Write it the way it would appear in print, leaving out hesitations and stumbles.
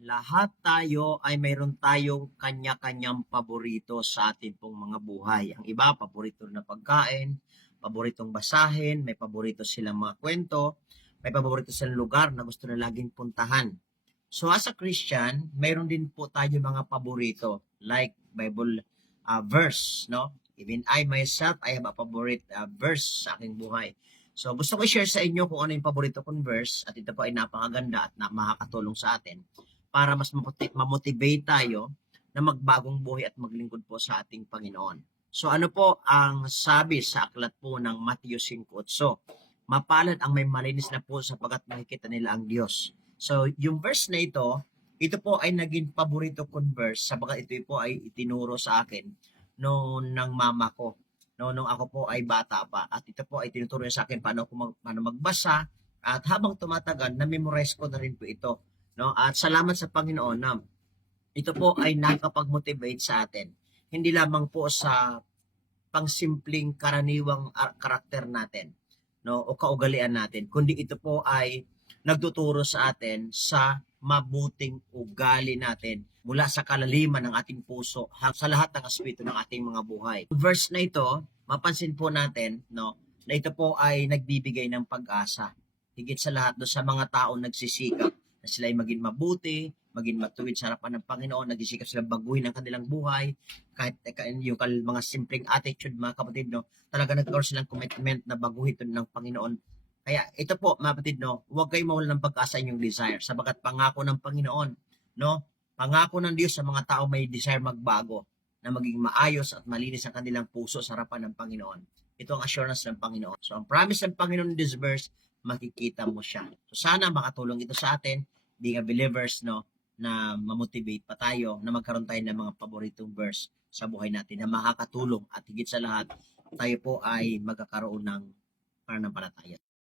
Lahat tayo ay mayroon tayong kanya-kanyang paborito sa ating pong mga buhay. Ang iba, paborito na pagkain, paboritong basahin, may paborito silang mga kwento, may paborito silang lugar na gusto na laging puntahan. So as a Christian, mayroon din po tayo mga paborito like Bible verse, no? Even I myself, I have a favorite verse sa aking buhay. So gusto ko i-share sa inyo kung ano yung paborito kong verse at ito po ay napakaganda at makakatulong sa atin para mas mamotivate tayo na magbagong buhay at maglingkod po sa ating Panginoon. So ano po ang sabi sa aklat po ng Matthew 5:8? Mapalad ang may malinis na puso sapagkat makikita nila ang Diyos. So yung verse na ito po ay naging paborito kong verse sapagkat ito po ay itinuro sa akin noon ng mama ko. No, nung ako po ay bata pa. At ito po ay tinuturo sa akin paano magbasa. At habang tumatagal, na-memorize ko na rin po ito. No? At salamat sa Panginoon na ito po ay nakapag-motivate sa atin. Hindi lamang po sa pangsimpleng karaniwang karakter natin, no, o kaugalian natin, kundi ito po ay nagtuturo sa atin sa mabuting ugali natin mula sa kalaliman ng ating puso sa lahat ng aspeto ng ating mga buhay. Verse na ito, mapansin po natin, no, na ito po ay nagbibigay ng pag-asa. Higit sa lahat do sa mga taong nagsisikap na sila ay maging mabuti, maging matuwid sa harapan ng Panginoon, nagsisikap silang baguhin ang kanilang buhay, kahit yung mga simpleng attitude, mga kapatid, no, talaga nagkaroon silang commitment na baguhin ito ng Panginoon. Kaya ito po, mga kapatid, no, huwag kayong mawala ng pag-asa inyong desire, sabagat pangako ng Panginoon, no, pangako ng Diyos sa mga tao may desire magbago, na maging maayos at malinis ang kanilang puso sa harapan ng Panginoon. Ito ang assurance ng Panginoon. So, ang promise ng Panginoon in this verse, makikita mo siya. So, sana makatulong ito sa atin, being a believers, no, na mamotivate pa tayo na magkaroon tayo ng mga paboritong verse sa buhay natin na makakatulong at higit sa lahat, tayo po ay magkakaroon ng pananampalataya.